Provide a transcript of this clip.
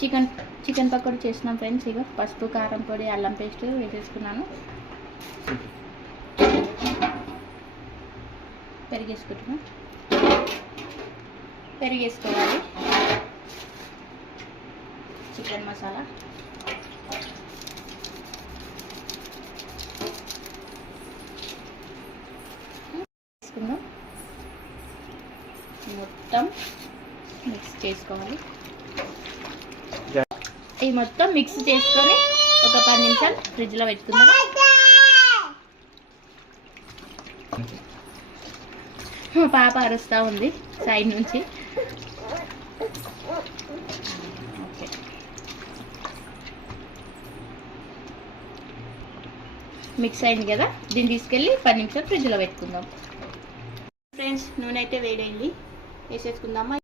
చికెన్ పకోడీ చేస్తున్నాం ఫ్రెండ్స్. ఇక పసుపు, కారం పొడి, అల్లం పేస్ట్ వేసేసుకున్నాను. పెరిగేసుకోవాలి. చికెన్ మసాలా వేసుకుందాం. మొత్తం మిక్స్ చేసుకోవాలి. ఈ మొత్తం మిక్స్ చేసుకొని ఒక 10 నిమిషాలు ఫ్రిడ్జ్లో పెట్టుకుందాం. పాప అరుస్తూ ఉంది సైడ్ నుంచి. ఓకే, మిక్స్ అయింది కదా, దీన్ని తీసుకెళ్ళి 10 నిమిషాలు ఫ్రిడ్జ్లో పెట్టుకుందాం. ఫ్రెండ్స్, నూనె అయితే వేడైంది, వేసేసుకుందామా.